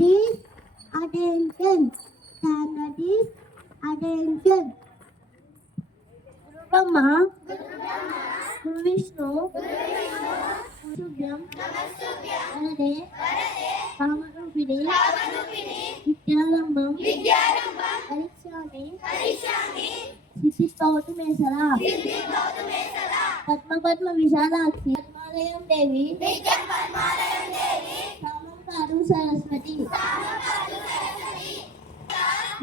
is attention. Standard is attention. Guru Brahma, Guru Vishnu, Subhyam, Varade, Kamarupini, Vidyalambam, Karishami, Siddhisthavatu Mesara, Padma Vishalakshi, Padmalayam Devi, Samam Saraswati.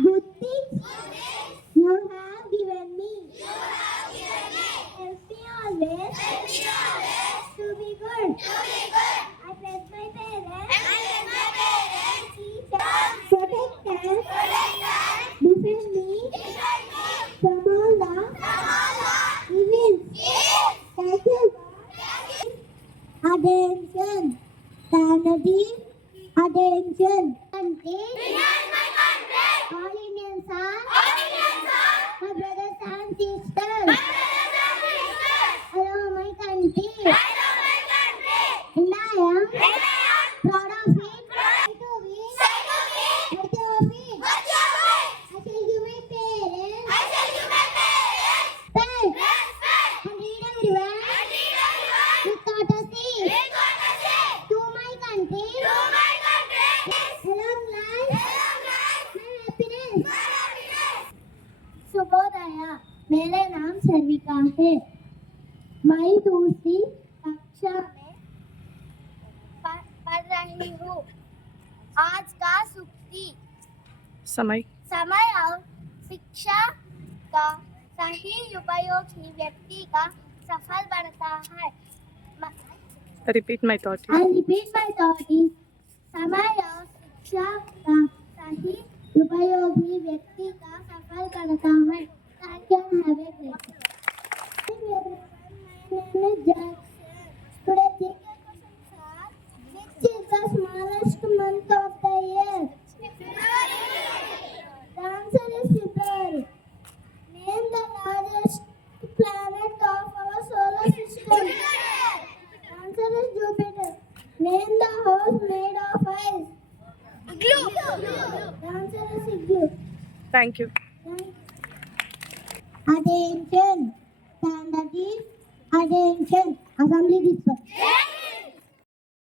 Good things you have given me. Help me always to be good. I bless my parents. Protect us. Defend me from all the evils. Thank you. Attention. Standard is attention. All Indians are my brothers and sisters. Hello, my country. And I am proud of it. I shall give my parents respect and lead everyone with courtesy to my country. Long life my happiness. शुभोदया, मेरा नाम सर्विका है। मैं दूसरी कक्षा में पढ़ रही हूँ। आज का सूक्ति समय और शिक्षा का सही उपयोग ही व्यक्ति का सफल बनता है। रिपीट माय थॉट समय और शिक्षा का सही उपयोग ही व्यक्ति का सफल बनता है। Thank you and have a great day. My name is Jackson. Today GK questions are: which is the smallest month of the year? The answer is February. Name the largest planet of our solar system. The answer is Jupiter. Name the house made of ice. Igloo. The answer is igloo. Thank you. Attention. Standard is attention. Assembly this one.